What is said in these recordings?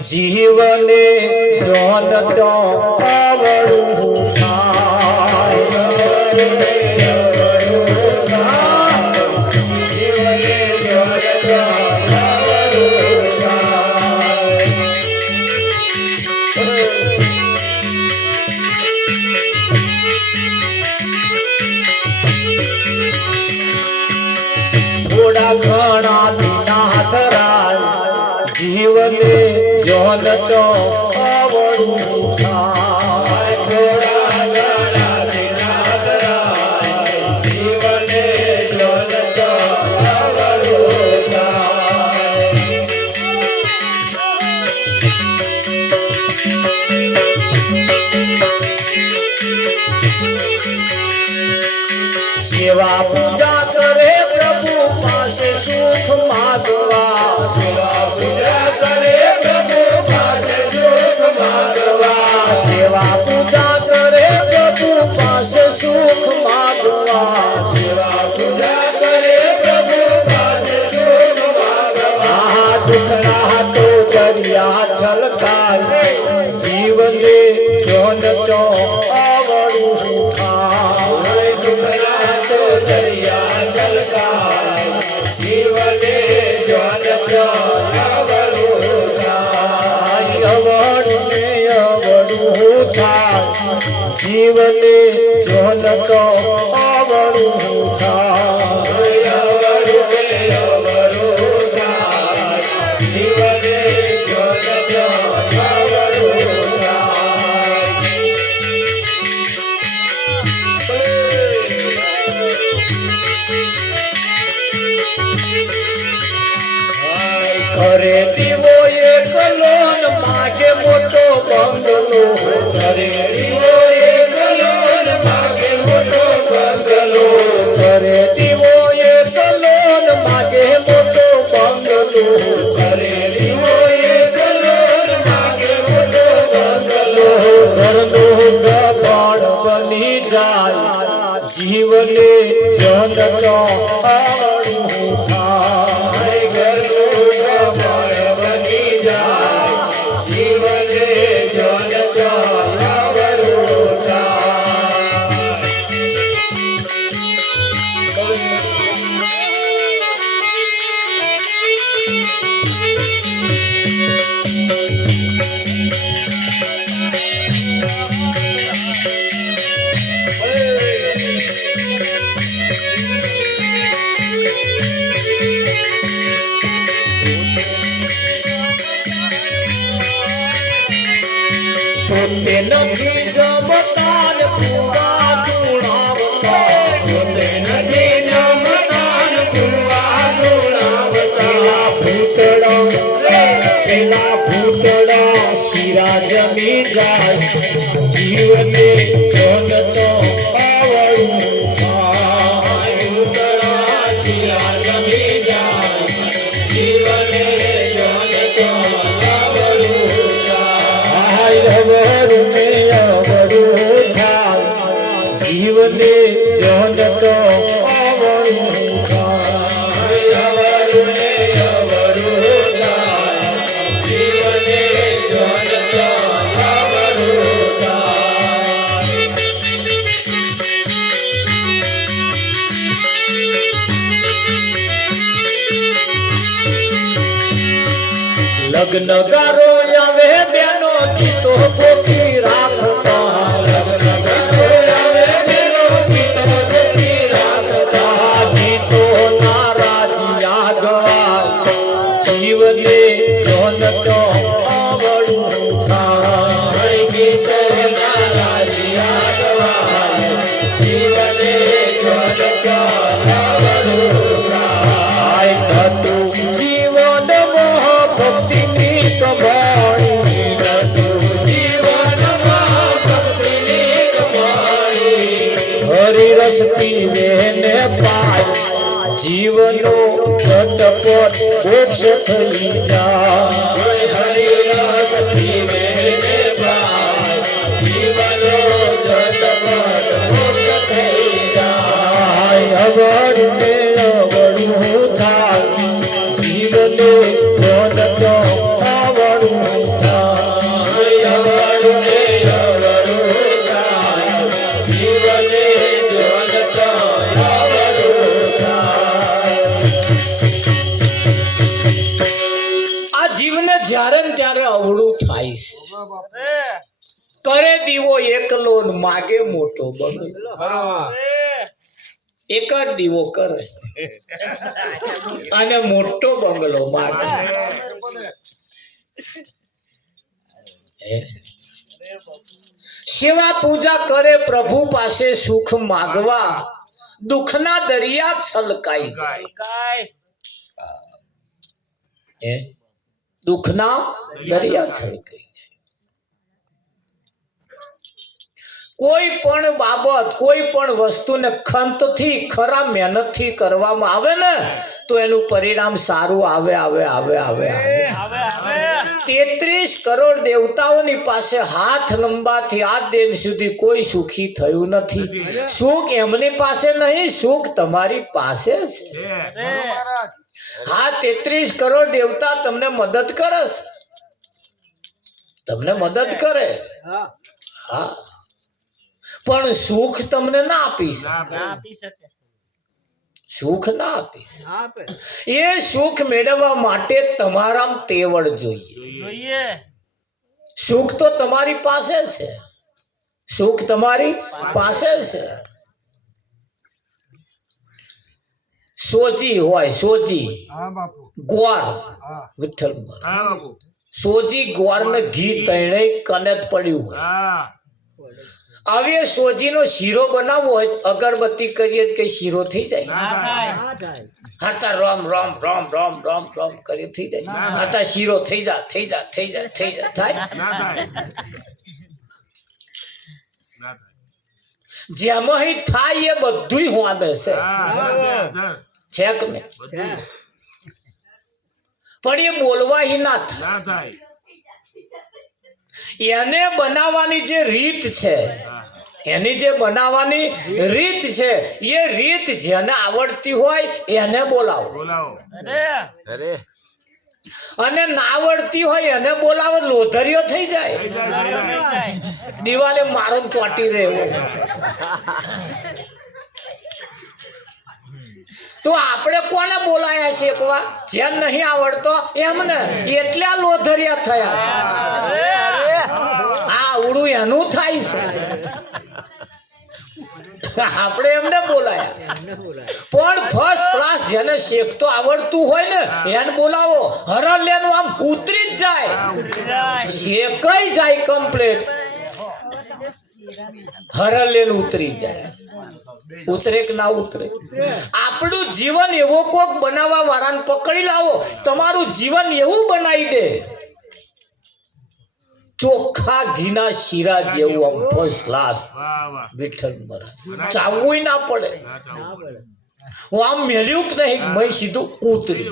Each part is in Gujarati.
જીવને જોન તો આવડું થાય થોડા ઘણા વિના ધરાય જીવને જોન તો આવડું થાય થોડા ઘણા વિના ધરાય જીવને જોન તો આવડું થાય સેવા પૂજા કરે પ્રભુ પાસે સુખ માગવા સેવા પૂજા કરે પ્રભુ પાસે સુખ માગવા સેવા પૂજા કરે પ્રભુ પાસે સુખ માગવા સેવા પૂજા કરે પ્રભુ પાસે સુખ માગવા દુખડા તો દરિયા છલકાય જીવને જોન તો આવડું થાય દુખડા તો દરિયા છલકાય જીવને જોન તો આવડું થાય આવડું થાય જીવને જોન તો આવડું થાય આવડું થાય જીવને જોન તો આવડું ઘરે દીવો એકલો માગે મોટો બંગલો ઘરે દીવો એકલો માગે મોટો બંગલો ઘરે દીવો એકલો માગે મોટો બંગલો ઘરે દીવો એકલો માગે મોટો બંગલો ઘરનો ગબડ બની જાય જીવને જોન તો આવડું થાય ઘરનો ગબડ બની જાય જીવને જોન તો આવડું પોતે નથી જમતા ને પૂવા ધૂણાવતા પોતે નથી જમતા ને પૂવા ધૂણાવતા પેલા ભૂતડા શિરા જમી જાય જીવને જોન તો આવડું થાય ભૂતડા શિરા જમી જાય જીવને જોન તો આવડું થાય આવડું થાય જીવને જોન તો આવડું થાય આવડું થાય જીવને જોન તો આવડું થાય લગ્ન ગારો આવે બેનો જીતો પોતી રાખતા લગ્ન ગારો આવે બેનો જીતો પોતી રાખતા જીતો નારાજી આગવા જીવને જોન તો આવડું થાય જીતો નારાજી આગવા જીવને જોન તો આવડું થાય થતું જીવન ભક્તિની કમાણી જીવનમાં ભક્તિની કમાણી હરિરસ પીવે ને પાય જીવનો ઘટપટ મોક્ષ થઈ જાય હરિરસ પીવે ને પાય જીવનો ઘટપટ મોક્ષ થઈ જાય આવડું થાય જીવને જોન તો આવડું જ્યારે ને ત્યારે અવળું થાય છે. કરે દીવો એકલો ને માગે મોટો બંગલો. એક જ દીવો કરે અને મોટો બંગલો માગે. સેવા પૂજા કરે પ્રભુ પાસે સુખ માગવા, દુઃખના દરિયા છલકાઈ જાય. દુઃખના દરિયા છલકાઈ જાય. કોઈ પણ બાબત, કોઈ પણ વસ્તુને ખંતથી, ખરા મહેનતથી કરવામાં આવે ને તો એનું પરિણામ સારું આવે. 33 કરોડ દેવતાઓની પાસે હાથ લંબાથી આજ દિન સુધી કોઈ સુખી થયું નથી. સુખ એમની પાસે નહીં, સુખ તમારી પાસે છે. હા, 33 કરોડ દેવતા તમને મદદ કરે, તમને મદદ કરે. હા, પણ સુખ તમને ના આપી શકે. સુખ ના આપી. એ સુખ મેળવવા માટે તમારામાં તેવડ જોઈએ. સુખ તો તમારી પાસે છે, સુખ તમારી પાસે છે. સોજી હોય, સોજી ગોર, વિઠ્ઠલ સોજી ગોર ને ઘી તણે કને પડ્યું હોય. હવે સોજીનો શીરો બનાવવો હોય, અગરબત્તી કરીએ કે શીરો થઈ જાય? હતા રામ રામ રામ રામ રામ રામ કરીએ થઈ જાય? હતા શીરો થઈ જાય થાય? જેમાં થાય એ બધું હોમે છે કે નહીં? પણ એ બોલવા ના થાય. એને બનાવવાની જે રીત છે, એની જે બનાવવાની રીત છે, એ રીત જેને આવડતી હોય એને બોલાવો. અને ના આવડતી હોય એને બોલાવો, લોધરિયો થઈ જાય. દિવાલે મારો ચોટી રહેવો. તો આપણે કોને બોલાયા છે? જેમ નહીં આવડતો એમને, એટલા લોધરિયા થયા. આ ઉડું એનું થાય છે. આપણે એમને બોલાયા. પણ ફર્સ્ટ ક્લાસ જેને શેકતો આવડતું હોય ને એને બોલાવો. હરણ લેનું આમ ઉતરી જ જાય, શેકાઈ જાય કમ્પ્લીટ. હરણ લેનું ઉતરી જાય. ઉતરે કે ના ઉતરે? આપણું જીવન એવો કોક બનાવવા વાળાને પકડી લાવો, તમારું જીવન એવું બનાવી દે ચોખ્ખા ઘીના શીરા જેવું, આમ ફર્સ્ટ ક્લાસ. વિઠ્ઠલ મહારાજ ચાવવું ના પડે. હું આમ મેલ્યું કે નહીં, મેં સીધું ઉતરી.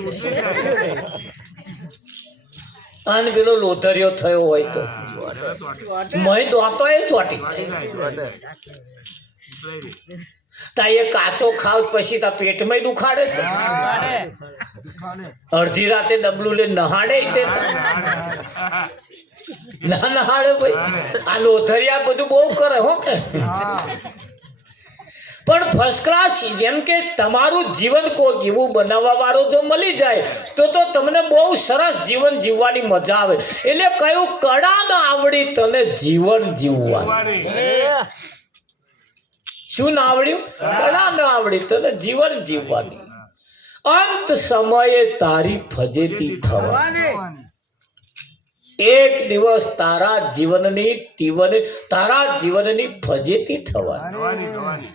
અને પેલો લોધરિયો થયો હોય તો મેં દોતો એ ચોટી. તા એ કાચો ખાવ પછી તા પેટમાં દુખાડે. અડધી રાતે ડબલું લે નહાડે ના નહાડે ભાઈ. આ લોધરિયા બધું બહુ કરે હો કે. પણ ફર્સ્ટ ક્લાસ જેમ કે તમારું જીવન કોઈક એવું બનાવવા વાળો જો મળી જાય તો તમને બહુ સરસ જીવન જીવવાની મજા આવે. એટલે કયું કળા ન આવડી તને જીવન જીવવાની. શું ના આવડ્યું? કળા ન આવડી તને જીવન જીવવાની. અંત સમયે તારી ફજેતી થવાની. એક દિવસ તારા જીવનની ફજેતી થવાની.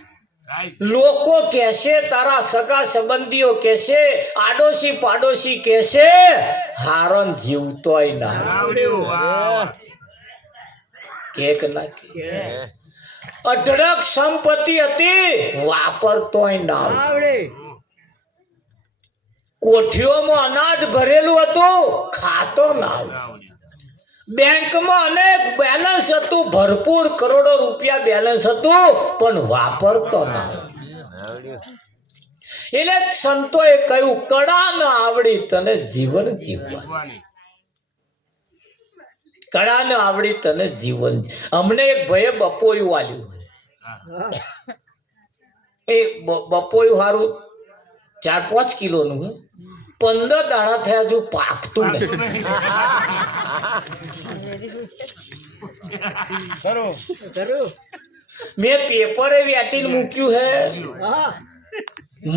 લોકો કહેશે, તારા સગા સંબંધીઓ કહેશે, આડોશી પાડોશી કહેશે, હારણ જીવતોય ના કેક ના કે. અઢળક સંપત્તિ હતી, વાપરતોય ના આવડે. કોઠીઓમાં અનાજ ભરેલું હતું, ખાતો ના આવડે. બેંકમાં અનેક બેલેન્સ હતું, ભરપૂર કરોડો રૂપિયા બેલેન્સ હતું, પણ વાપરતો ના. એટલે સંતોએ કહ્યું, કળા ન આવડી તને જીવન જીવવાની. કળા ન આવડી તને જીવન. અમને એક ભાઈએ બપોયું આલ્યું. એ બપોયું સારું 4-5 કિલોનું, 15 દાડા થયા હજુ પાકતું નહીં. મેં પેપરે વેચીને મૂક્યું હે.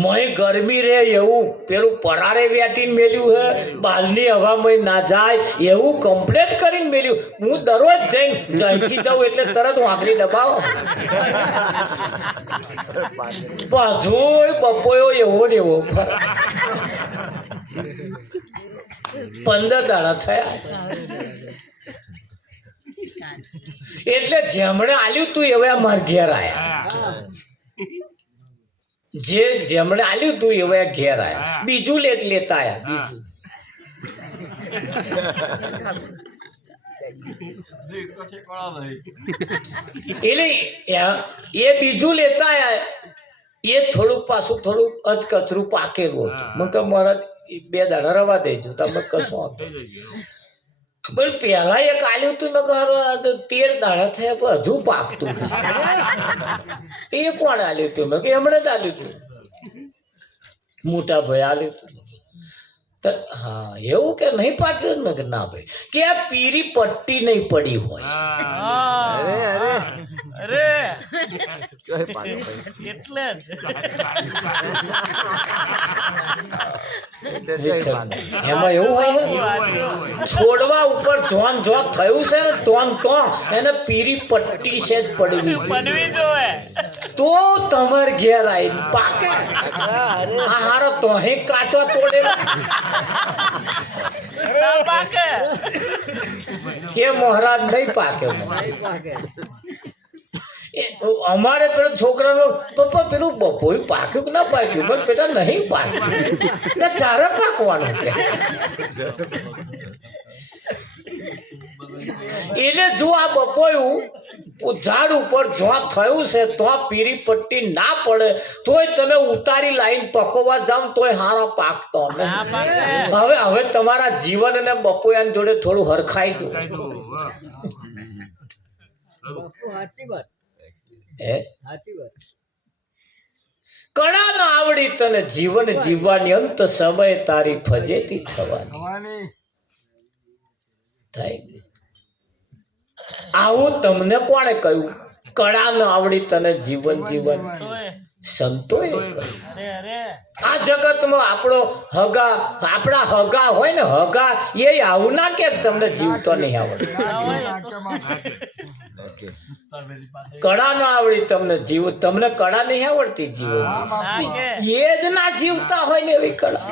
મય ગરમી રે એવું પેલું પરારે વેચીને મેલ્યું હે. બાલની હવામાં ના જાય એવું કમ્પ્લેટ કરીને મેલ્યું. હું દરરોજ જઈને જઈથી જાઉં એટલે તરત વાંકરી દબાવો. પાછું બપોયો એવો ને એવો. 15 દાડા થયા એટલે જેમણે આલ્યું તું એવા માર ઘેર આયા. જે જેમણે આલ્યું તું એવા ઘેર આયા. બીજું લેતા આયા. એટલે એ બીજું લેતા આયા. એ થોડુંક પાછું થોડુંક અચકચરું પાકેલું હતું. મને કે મારા 2 દાડા રવા દેજો તમે કશું. પણ પેલા એક આલ્યું તું મેં કહ્યું 13 દાડા થયા પણ હજુ પાકતું. એ કોણ આલ્યું તું? મેં કે એમણે જ આલ્યું તું. મોટા ભાઈ આલ્યું તું. હા એવું કે નહીં પાક્યું? મેં કે ના ભાઈ કે આ પીરી પટ્ટી નહીં પડી હોય. એમાં એવું હોય છોડવા ઉપર જોન જો થયું છે ને તોન તો એને પીરી પટ્ટી છે જ પડવી જોઈએ તો તમારે ઘેર આવી પાકે. આ હારો તો કાચો તોડેલો કે મહારાજ નહીં પાકે. અમારે પેલો છોકરાનો પપ્પા પેલું બપોયું પાક્યું કે ના પાક્યું? બસ બેટા નહીં પાક્યું. ચારે પાકવાનું કે એટલે જો આ બપોયું ઝાડ ઉપર જો થયું છે તો પીરી પટ્ટી ના પડે તોય તમે ઉતારી લાઈન પકવવા જાવ તોય હારો પાકતો હવે તમારા જીવન અને બપોયાની જોડે થોડું હરખાઈ દો. કળા ન આવડી તને જીવન જીવવાની અંત સમય તારી ફજેતી થવાની થાય. આવું તમને કોણે કહ્યું? કળા ન આવડી તને જીવન જીવવાની સંતોએ કહ્યું. આ જગતમાં આપણા હગા હોય ને હગા એ આવું ના કે તમને જીવતો નહીં આવડે. કળા ના આવડી તમને કળા નહીં આવડતી જીવન એ જ ના જીવતા હોય ને એવી કળા.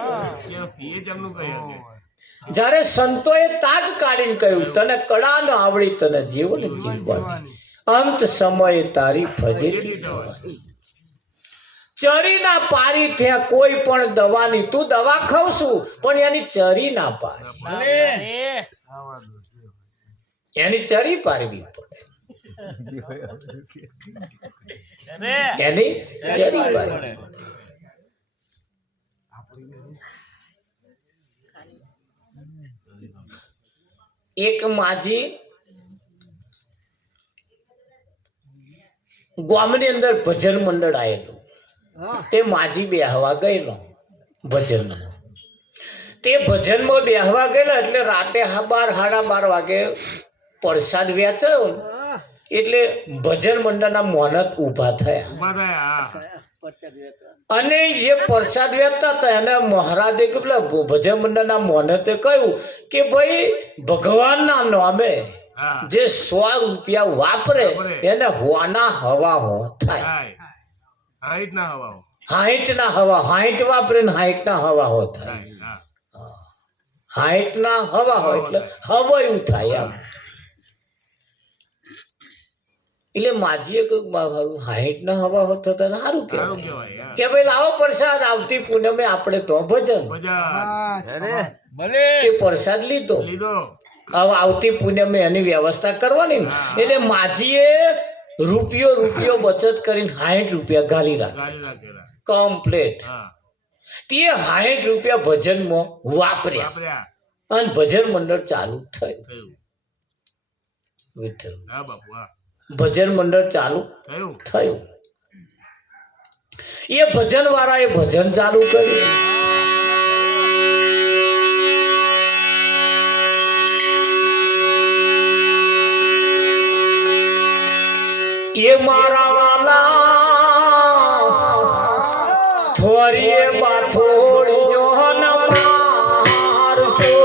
જયારે સંતોએ તાગ કાઢીને કહ્યું તને કળા ન આવડી તને જીવન જીવવાની અંત સમયે તારી ફજેતી થવાની. ચરી ના પારી ત્યાં કોઈ પણ દવાની તું દવા ખાવશું પણ એની ચરી ના પારી. એની ચરી પારવી પડે. એની ચરી પારવી. એક માજી ગામની અંદર ભજન મંડળ આવેલું. તે માજી બેહવા ગયેલો ભજનમાં. તે ભજનમાં બેહવા ગયેલા એટલે રાતે 12-12 વાગે પ્રસાદ વેચાયો એટલે ભજન મંડળના મોહનત ઊભા થયા અને જે પ્રસાદ વેચતા હતા એને મહારાજે કે પેલા ભજન મંડળના મોહનતે કહ્યું કે ભાઈ ભગવાનના નામે જે 100 રૂપિયા વાપરે એને હોના હવા હો થાય. 60 વાપરે ને 60 હવા હો થાય. 60 હવા હોય એટલે હવાયું થાય એમ. એટલે માજીએ કહ્યું 60 હવા હોત થતા સારું કહેવાય કે ભાઈ લાવો પ્રસાદ આવતી પૂનમે આપણે તો ભજન. એ પ્રસાદ લીધો. હવે આવતી પૂનમે એની વ્યવસ્થા કરવાની ને એટલે માજીએ રૂપિયો બચત કરીને 60 રૂપિયા ગાલી રાખ્યા કમ્પ્લેટ. તે 60 રૂપિયા ભજનમાં વાપર્યા અને ભજન મંડળ ચાલુ થયું. વિઠ્ઠલ ભજન મંડળ ચાલુ થયું. એ ભજન વાળાએ ભજન ચાલુ કર્યું. એ મારા વાલા થોરીએ બાથોડીઓ ન મારશો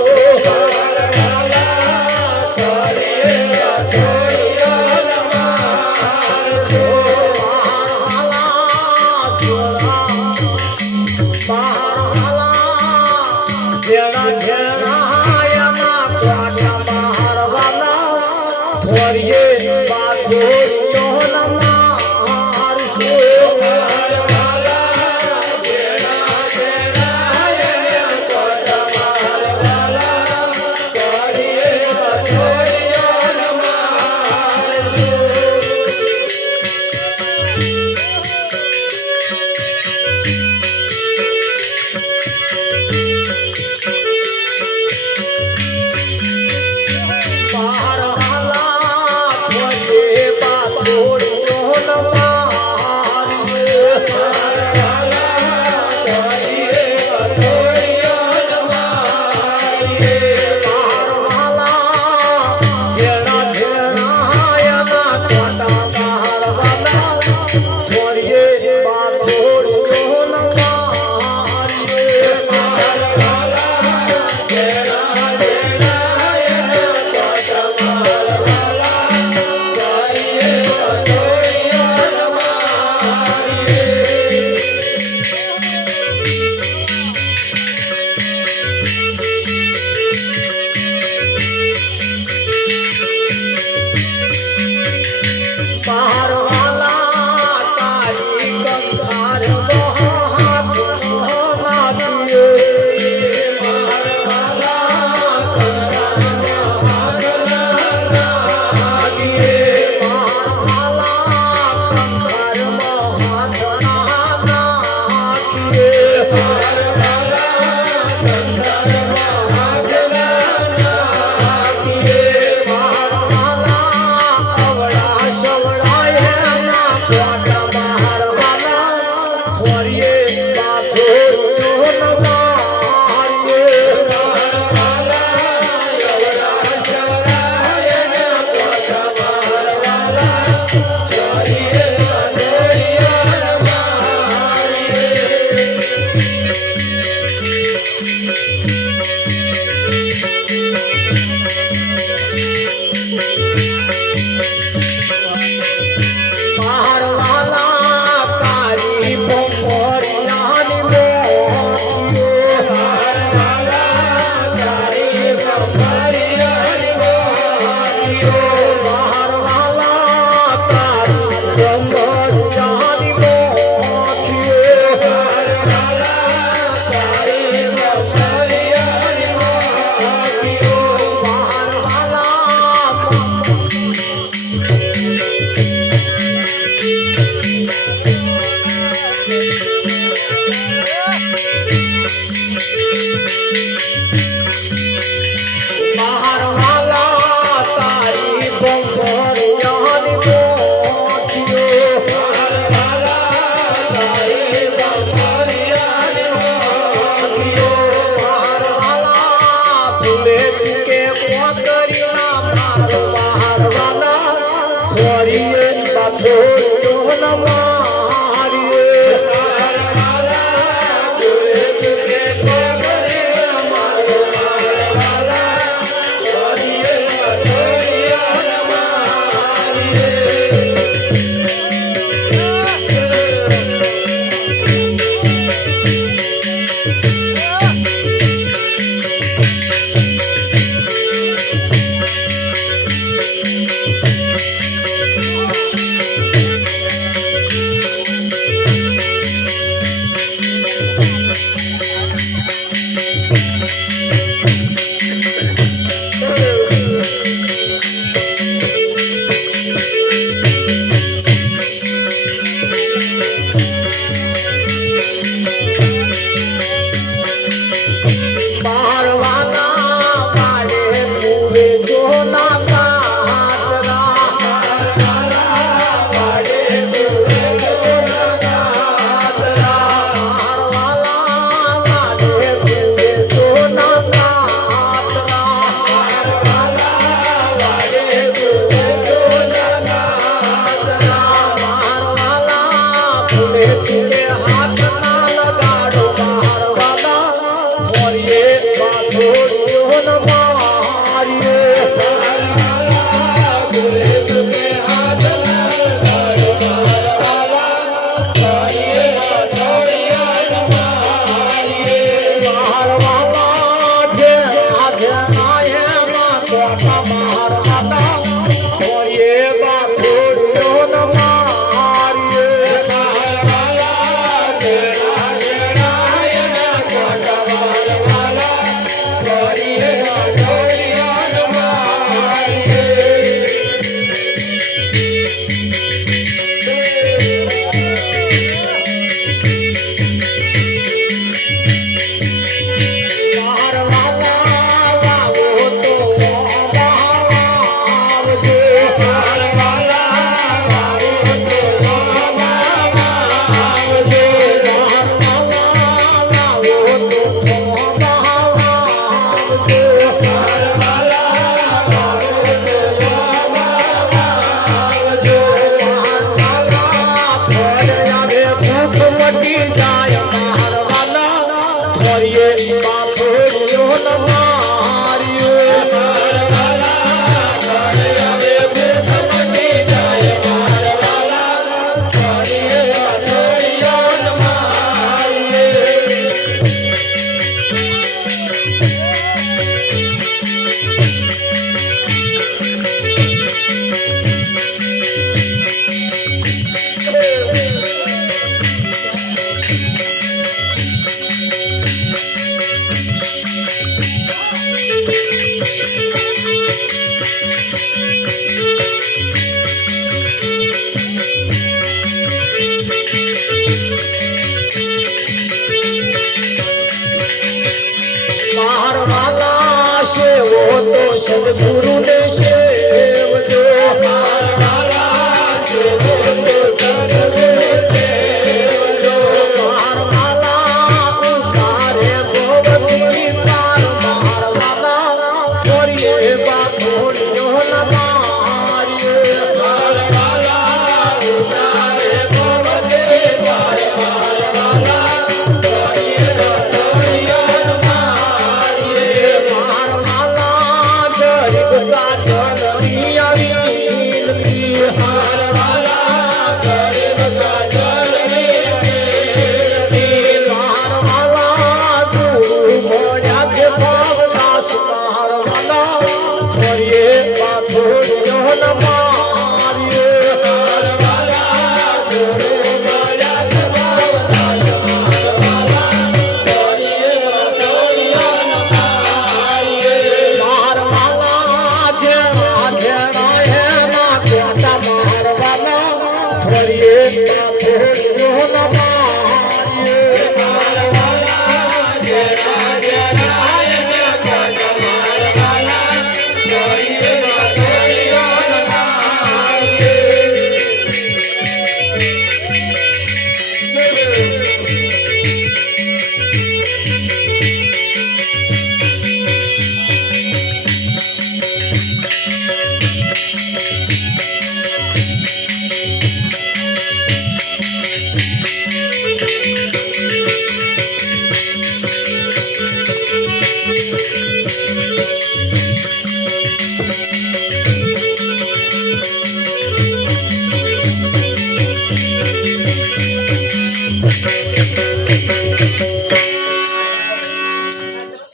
તો સદગુરુ ને સેવજો મારવાલા જોવો તો સદગુરુ સેવજો મારવાલા ઉતારે ગોવતી પાર મારવાલા છોડીએ બાપોડિયો ના મારીએ મારવાલા ઉતારે ગોવતી પાર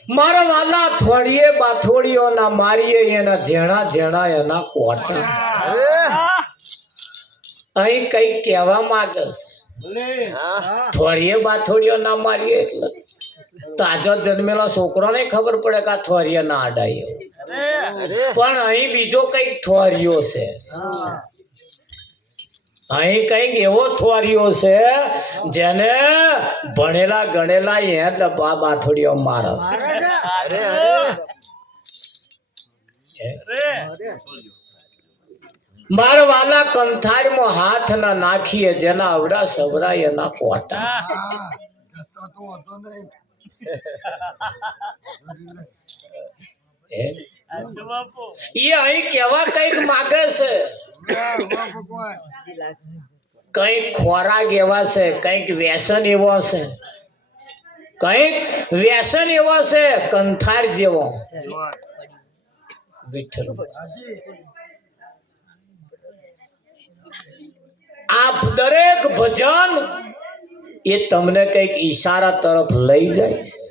મારવાલા થોડીએ બાથોડીઓ ના મારીએ એના જેણા જેણા એના કોટા અહીં કઈ કહેવા માંગે થોડીએ બાથોડીઓ ના મારીએ એટલે તાજો જન્મેલો છોકરો ને ખબર પડે કે આ થોરીએ ના અડાય પણ અહીં બીજો કઈક થોરીઓ છે અહીં કઈક એવો થોરીઓ છે જેને ભણેલા ગણેલા એ ડબ્બા બાથોડીઓ મારે મારા વાલા કંથારમાં હાથ ના નાખીએ જેના અવડા સવરાય એના કોટા એ અહીં કેવા કઈક માગે છે કઈક ખોરાક એવા છે કઈક વ્યસન એવો છે કઈક વ્યસન એવો છે કંથાર જેવો વિઠ્ઠલ આ દરેક ભજન એ તમને કઈક ઈશારા તરફ લઈ જાય છે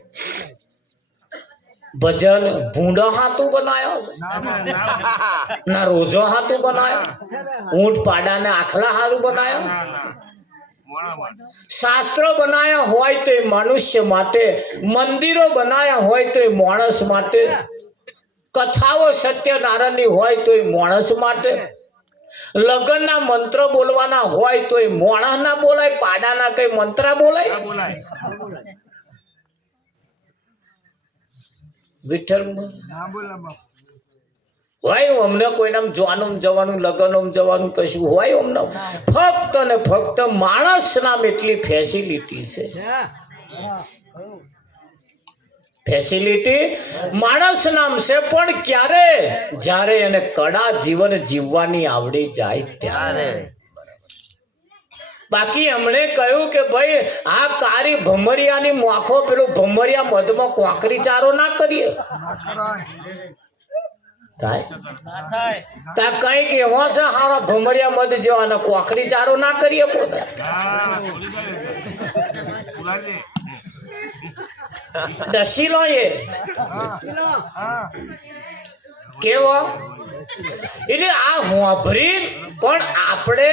ભજન ભૂંડો હાથું બનાયો ના રોજો હાથું બનાયો ઊંટ પાડા ને આખલા હારું બનાયો શાસ્ત્રો બનાયા હોય તો મનુષ્ય માટે મંદિરો બનાયા હોય તો માણસ માટે કથાઓ સત્યનારાયણની હોય તો માણસ માટે લગ્નના મંત્ર બોલવાના હોય તો માણસ ના બોલાય પાડાના કઈ મંત્ર બોલાય વિઠ્ઠલ હોય અમને કોઈના જોવાનું જવાનું લગ્ન જવાનું કશું હોય અમને ફક્ત ને ફક્ત માણસ નામ એટલી ફેસિલિટી છે ફેસિલિટી માણસ નામ છે પણ ક્યારે જ્યારે એને કડા જીવન જીવવાની આવડી જાય ત્યારે બાકી એમણે કહ્યું કે ભાઈ આ કારી ભમરિયાની મોખો પેલું ભમરિયા મધમાં કોકરી ચારો ના કરીએ કઈક એવો છે હારા ભમરિયા મધ જેવા કોકરી ચારો ના કરીએ પોતે દસીલો એ કેવો એટલે આ હોભરી પણ આપણે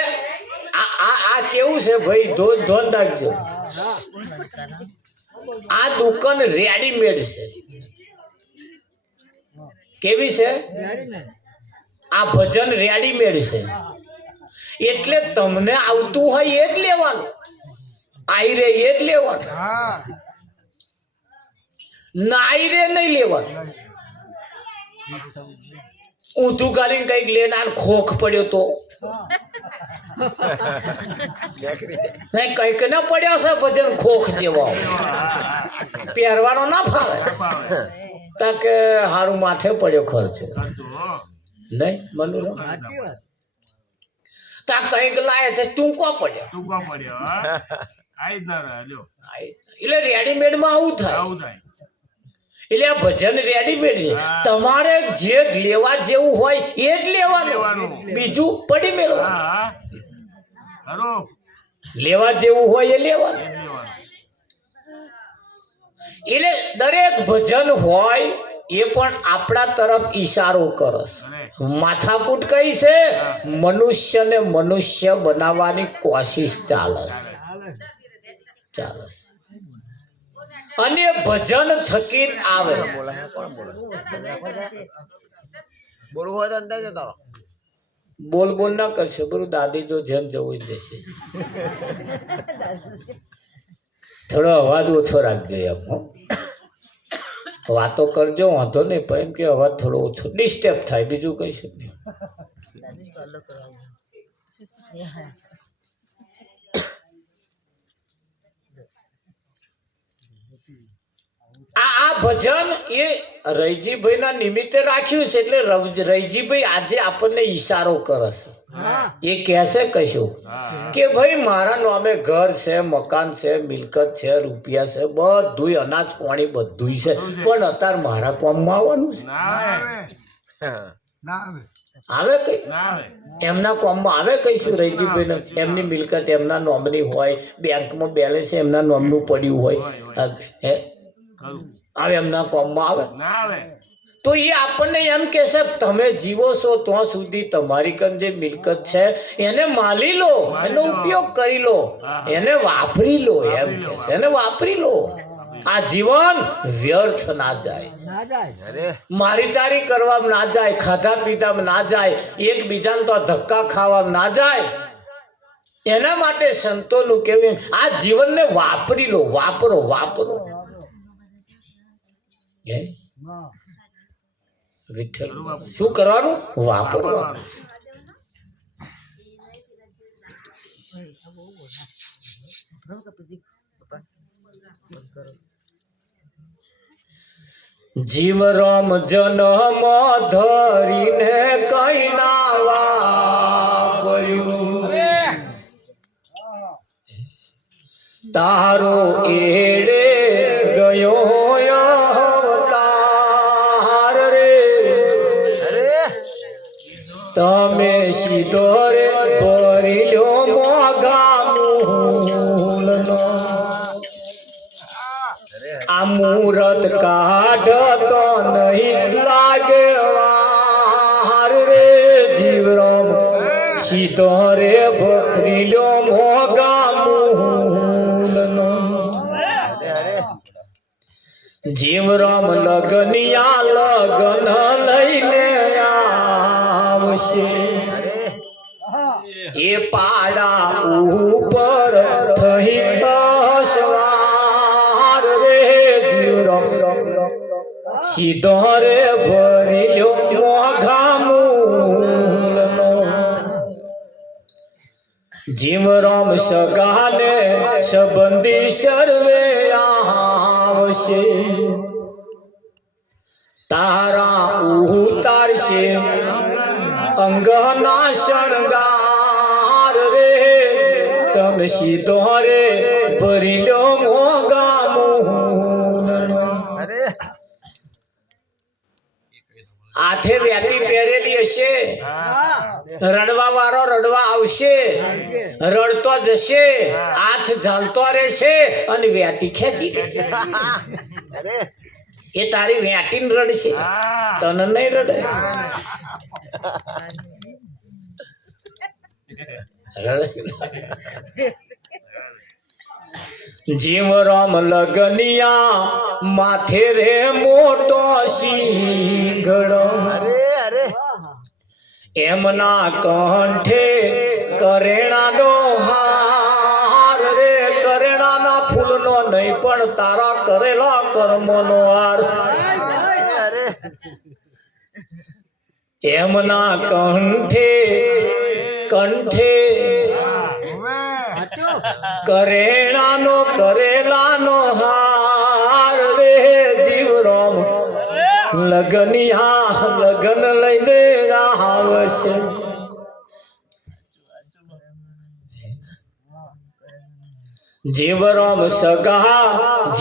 આ કેવું છે ભાઈ ધોન રાખજો આ દુકાન રેડીમેડ છે કેવી છે આ ભજન રેડીમેડ છે એટલે તમને આવતું હોય એ જ લેવાનું આઈ રે એ જ લેવાનું નાઈ રે નહીં લેવાનું ઊંધું ગાલીને કઈક લેને આને ખોખ પડ્યો તો નહીં કઈક ના પડ્યો છે ભજન ખોખ જેવો પહેરવાનો ના ફાવે કે હારું માથે પડ્યો ખર્ચો નહીં મનુ તા કઈક લાય તે ટૂંકો પડ્યો એટલે રેડીમેડ માં આવું થાય એટલે આ ભજન રેડીમેડ છે તમારે જે લેવા જેવું હોય એ જ લેવાનું બીજું પડી મેળવાનું લેવા જેવું હોય એ લેવાનું એટલે દરેક ભજન હોય એ પણ આપણા તરફ ઈશારો કરે માથાકૂટ કઈ છે મનુષ્યને મનુષ્ય બનાવવાની કોશિશ ચાલે અને ભજન થકી આવે બોલ બોલ ના કરશે બોલું દાદી જો જન જવું જ જશે થોડો અવાજ ઓછો રાખજો એમ વાતો કરજો વાંધો નહીં પણ એમ કે અવાજ થોડો ઓછો ડિસ્ટર્બ થાય બીજું કઈ છે નહીં આ ભજન એ રૈજીભાઈ ના નિમિત્તે રાખ્યું છે એટલે રૈજીભાઈ આજે આપણને ઈશારો કરે છે એ કહે છે કશું કે ભાઈ મારા નામે ઘર છે મકાન છે મિલકત છે રૂપિયા છે બધું અનાજ પાણી બધું છે પણ અત્યારે મારા કામમાં આવવાનું છે આવે કઈ એમના કામમાં આવે કઈશું રૈજીભાઈ એમની મિલકત એમના નોમની હોય બેંકમાં બેલેન્સ એમના નોમનું પડ્યું હોય આવે એમના કામમાં આવે તો એ આપણને એમ કે છે તમે જીવો છો ત્યાં સુધી તમારી કન જે મિલકત છે એને માલી લો એનો ઉપયોગ કરી લો એને વાપરી લો એમ કે છે એને વાપરી લો આ જીવન વ્યર્થ ના જાય મારી તારી કરવામાં ના જાય ખાધા પીધામાં ના જાય એકબીજાને તો ધક્કા ખાવામાં ના જાય એના માટે સંતોનું કહેવું આ જીવનને વાપરી લો વાપરો વાપરો વિઠ્ઠલ શું કરવાનું વાપરવાનું જીવ રામ જન્મ ધરીને કઈ ના વાપર્યું તારો એડે ગયો તમે સીધો રે ભરી લ્યો મોગા મૂલનો આ મુહૂર્ત કાઢતો નહીં લાગે વાર રે જીવરામ સીધો રે ભરી લ્યો મોગા મૂલનો જીવરામ લગનિયા લગન લઈને એ પાડા ઉપર થઈ સવાર રે જીવરામ સીધો રે ભરી લ્યો મોઘા મૂલનો જીવરામ સગાને સંબંધી સર્વે આવશે તારા ઉતારશે અંગના શણગાર રે તમે સીધો રે ભરી લો મોગા મોહનનો આઠે વ્યાતી પહેરેલી હશે રડવા વાળો રડવા આવશે રડતો જશે હાથ ઝાલતો રહેશે અને વ્યાતી ખેંચી લેશે એ તારી વ્યાટીને રડશે તને નહીં રડે જીવરામ લગનિયા માથે રે મોટો સિંગડો એમના કંઠે કરેણાનો હાર રે કરેણાના ફૂલનો નહીં પણ તારા કરેલા કર્મનો હાર એમના કંઠે કંઠે કરેણાનો કરેલાનો હાર રે જીવરામ લગનિયા લગન લઈને આવશે. જીવરામ સગા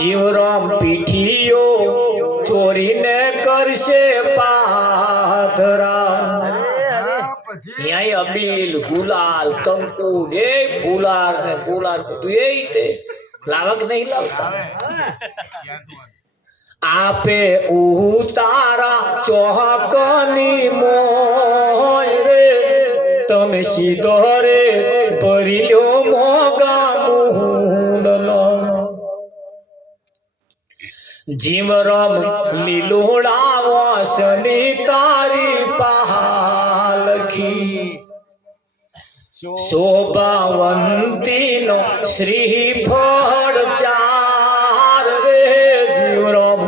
જીવરામ પીઠીઓ ચોરીને કરશે પાથરા. અહીંયા અબીલ ગુલાલ કંકુ એ ફૂલાર ને ગુલાલ બધું એ તે લાવક નહીં લાવતા. આપે ઉતારા ચોહકની મોય રે તમે સીધો રે ભરી લ્યો મોગા મુહૂર્તનો. જીવરામ લીલોડા વાસની તારી પાલખી શોભાવંતીનો શ્રીફળ ચાર રે જીવરામ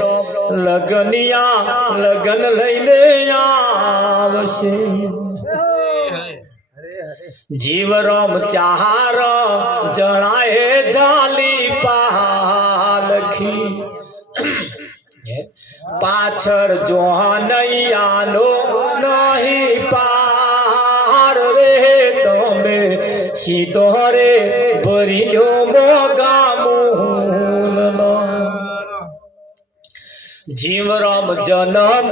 લગનિયા લગન લઈને આવશે. જીવરામ ચાર જણાએ જાલી પાલખી પાછળ જોનૈયાનો નહીં પાર રે તમે સીધો રે ભરી લ્યો મોગા મુહૂર્તનો. જીવરામ જન્મ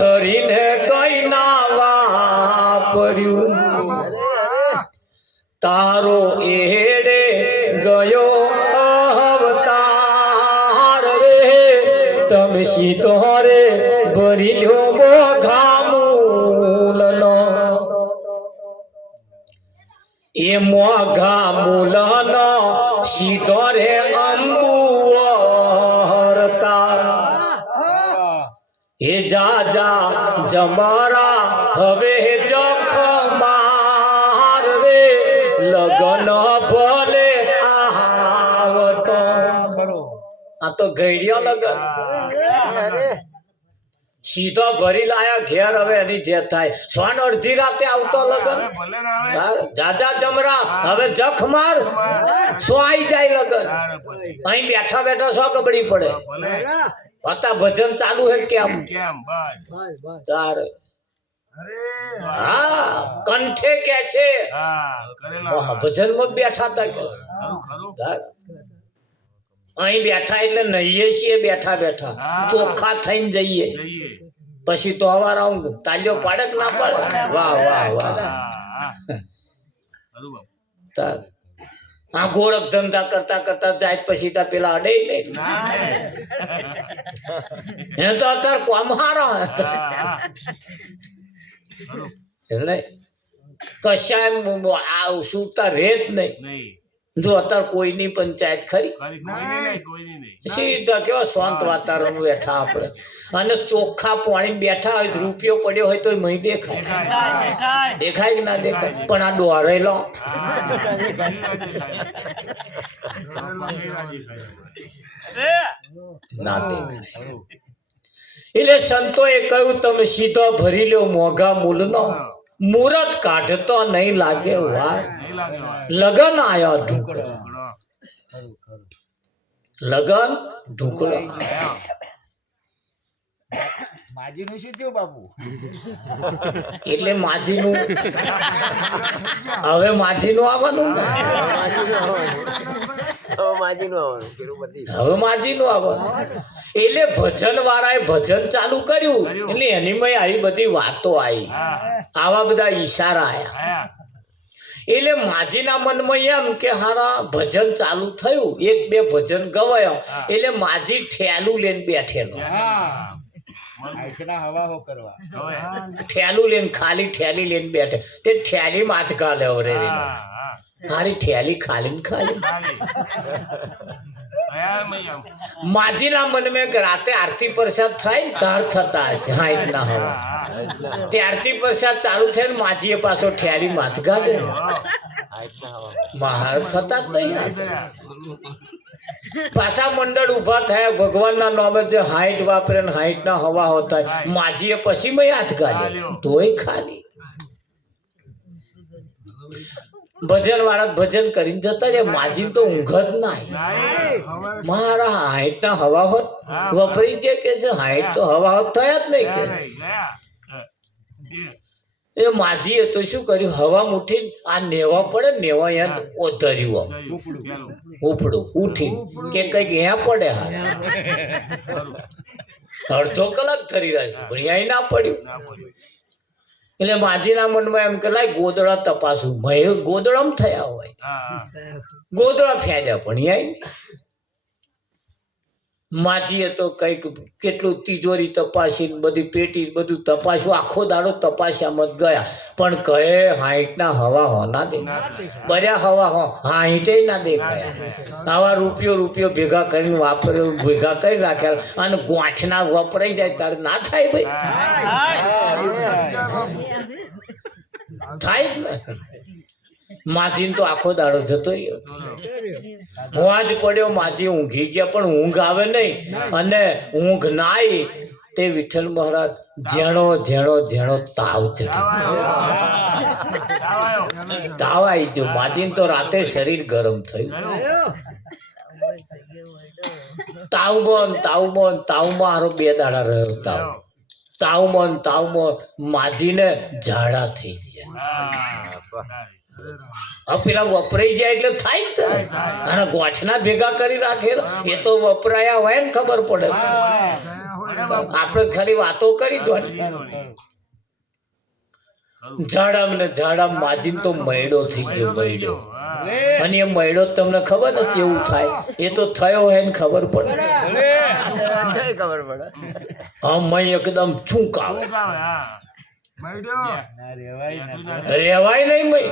ધરીને કઈ ના વાપર્યું તારો એડે ગયો અવતાર રે તમે સીધો રે ભરી લ્યો મોઘા મૂલનો. એ મોઘા મૂલનો સીધો રે અંબુવરતા. એ જા જા જમારા હવે જખમાર રે લગન ભલે આવતો. આ તો ગઈડિયો લગન સીધો ભરી લાયા ઘેર. હવે એની જે થાય સોન અડધી રાતે આવતો લગન જાજા જમરા હવે જખ માર સો આવી જાય લગન. અહીં બેઠા બેઠા સો કબડી પડે હતા ભજન ચાલુ હે કેમ તારે. હા કંઠે કે છે ભજન માં બેઠા હતા કે અહીં બેઠા એટલે નહીએ છીએ બેઠા બેઠા ચોખ્ખા થઈને જઈએ પછી તો અવાર આવું તાલ્યો પાડે કે ના પાડે. વાહ વાહ વાહ. આ ગોળખ ધંધા કરતા કરતા જાય પછી તા પેલા અડે નહીં. એ તો અત્યારે કોમહારો એટલે કશા આ સુતા રેત નહીં. જો અત્યારે કોઈની પંચાયત ખરી સીધા કેવા શાંત વાતાવરણ બેઠા આપણે અને ચોખ્ખા પાણી બેઠા હોય રૂપિયો પડ્યો હોય તો મહી દેખાય. દેખાય કે ના દેખાય? પણ આ દોરેલો ના દેખાય. એટલે સંતોએ કહ્યું તમે સીધો ભરી લો મોઘા મૂલનો. મુહૂર્ત કાઢતો નહીં લાગે વાર લગન આયો ઢુકડો. લગન ઢુકડો માજીનું શું થયું બાપુ? એટલે માજીનું હવે માજીનું આવવાનું હવે માજીનું આવવાનું. એટલે ભજન વાળાએ ભજન ચાલુ કર્યું એટલે એની માં આવી બધી વાતો આવી આવા બધા ઈશારા આયા. એટલે માજીના મનમાં એમ કે હારા ભજન ચાલુ થયું એક બે ભજન ગવાયો એટલે માજી ઠેલું લઈને બેઠેલો. ઠેલું લઈને ખાલી ઠેલી લઈને બેઠે તે ઠેલી માથ ગાલે મારી ઠેલી ખાલી ખાલી. માજીના મન મેં રાતે આરતી પ્રસાદ થાય તાર થતા હશે. હા એટલા હવે તે આરતી પ્રસાદ ચાલુ થાય ને માજીએ પાછો ઠેલી માથ ગાલે મહાર થતા જ નહીં. પાછા મંડળ ઉભા થયા ભગવાનના નામે જે હાઈટ વાપરે ને હાઈટ ના હવા હોતા માજીએ પછી મેં હાથ ગાજે તોય ખાલી ભજન વાળા ભજન કરીને જતા રે. માજી તો ઊંઘ જ ના મારા હાઈટ ના હવા હોત વપરી જાય કે છે હાઈટ તો હવા હોત થયા જ નહીં કે એ માજીએ તો શું કર્યું હવા મુઠી આ નેવા પડે નેવા યાદ ઓધર્યું ઉપડું ઉઠી કે કઈક અહીંયા પડે હા અડધો કલાક ધરી રાખ્યું અહીંયા ના પડ્યું. એટલે માજીના મનમાં એમ કે લાય ગોદડા તપાસું ભય ગોદડામ થયા હોય ગોદડા ફેંદ્યા પણ અહીંયા માજીએ તો કઈક કેટલું તિજોરી તપાસી બધી પેટી બધું તપાસ્યું આખો દાડો તપાસ્યામાં જ ગયા પણ કહે હાઈટ ના હવા હો ના દેખાય બર્યા હવા હો હાઈટે ના દેખાયા. આવા રૂપિયો ભેગા કરીને વાપર્યો ભેગા કરી રાખ્યા અને ગોઠના વપરાઈ જાય ત્યારે ના થાય ભાઈ થાય જ ને. માજી તો આખો દાડો જતો રહ્યો હું જ પડ્યો માજી ઊંઘી ગયા પણ ઊંઘ આવે નહીં અને ઊંઘ ના આવી તે વિઠ્ઠલ મહારાજ ઝેણો તાવ આવી ગયો. માજી તો રાતે શરીર ગરમ થયું તાવમાં હારો 2 દાડા રહ્યો તાવમાં માજીને ઝાડા થઈ ગયા. પેલા વપરાઈ જાય એટલે થાય જ અને ગોઠના ભેગા કરી રાખે એ તો વપરાયા હોય ને ખબર પડે આપણે ખાલી વાતો કરી દો. ઝાડામ માજીન તો મયડો થઈ ગયો મયડો અને એ મયડો તમને ખબર ને કેવું થાય એ તો થયો હોય ને ખબર પડે હા મય એકદમ ચૂંક આવે રેવાય નહીં મય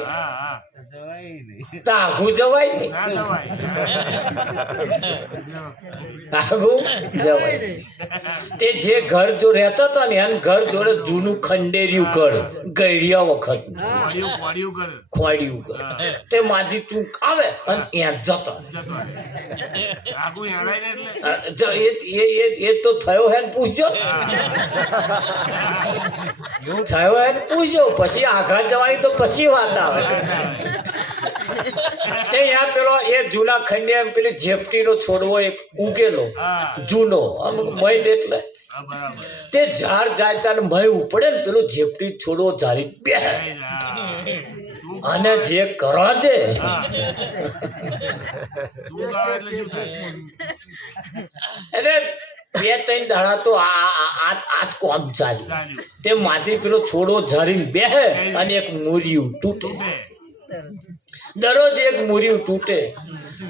આઘું જવાય નહીં આઘું જવાય. તે જે ઘર જો રહેતા હતા ને એમ ઘર જોડે જૂનું ખંડેર્યું ઘર ગયડિયા વખત ખોડ્યું ઘર તે માજી ચૂંક આવે અને ત્યાં જતો એ તો થયો હે ને પૂછજો થયો હે ને પૂછજો પછી આઘા જવાની તો પછી વાત આવે. તે અહીંયા પેલો એ જૂના ખંડિયા પેલી ઝેપટીનો છોડવો એક ઉગેલો જૂનો મય એટલે તે ઝાડ જાય ત્યારે મય ઉપડે ને પેલો ઝેપટી છોડવો ઝાડી બે અને જે કરો છે એટલે 2-3 દાડા તો આ કોમ ચાલ્યું. તે માથી પેલો છોડો ઝાડીને બેહે અને એક મૂર્યું તૂટે દરરોજ એક મૂર્યું તૂટે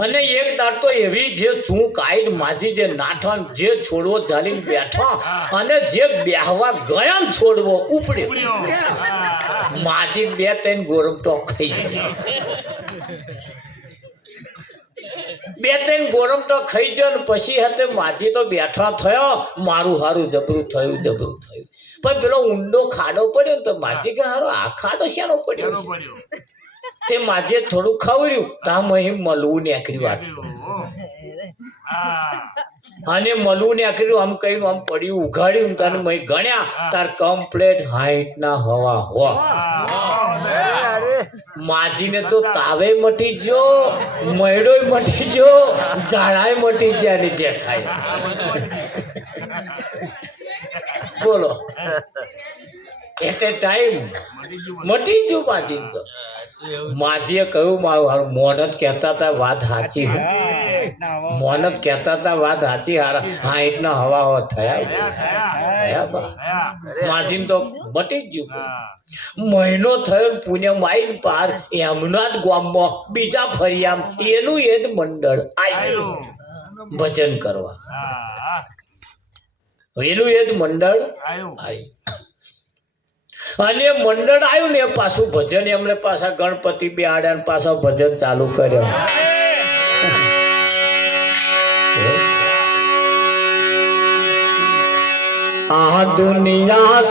અને એક દાડ તો એવી જે ચૂંક આઈ માજી જે નાઠા જે છોડવો ઝાડીને બેઠા અને જે બેહવા ગયા ને છોડવો ઉપડ્યો માજી 2-3 ગોરમટો ખાઈ ગયા 2-3 ગોરમટો ખાઈ ગયો ને પછી hatte માજી તો બેઠા થયો મારું હારું જબરું થયું પણ પેલો ઊંડો ખાડો પડ્યો તો માજી કે હારો આ ખાડો શેનો પડ્યો તે માજે થોડું ખવર્યું તામ અહીં મળવું નીકળ્યું અને મળવું નીકળ્યું આમ કહ્યું આમ પડ્યું ઉઘાડ્યું તને મેં ગણ્યા તાર કમ્પ્લેટ હાઈટ ના હવા હો. માજીને તો તાવે મટી ગયો મયડોય મટી ગયો ઝાડાય મટી ગયા ને જે થાય બોલો એટ એ ટાઈમ મટી ગયું માજી તો. માજીએ કહ્યું મારું હારું મોનત કહેતા હતા વાત સાચી મોનત કહેતા હતા વાત સાચી હારા હા એટલા હવા હવા થયા બા માજીને તો મટી જ ગયું. મહિનો થયો પુણ્યમાં આવીને પાર એમના જ ગામમાં બીજા ફરિયામ એનું એ જ મંડળ આવ્યું ભજન કરવા એનું એ જ મંડળ આવ્યું અને મંડળ આવ્યું ને પાછું ભજન એમને પાછા ગણપતિ બેહાડ્યા ને પાછા ભજન ચાલુ કર્યો. આ દુનિયા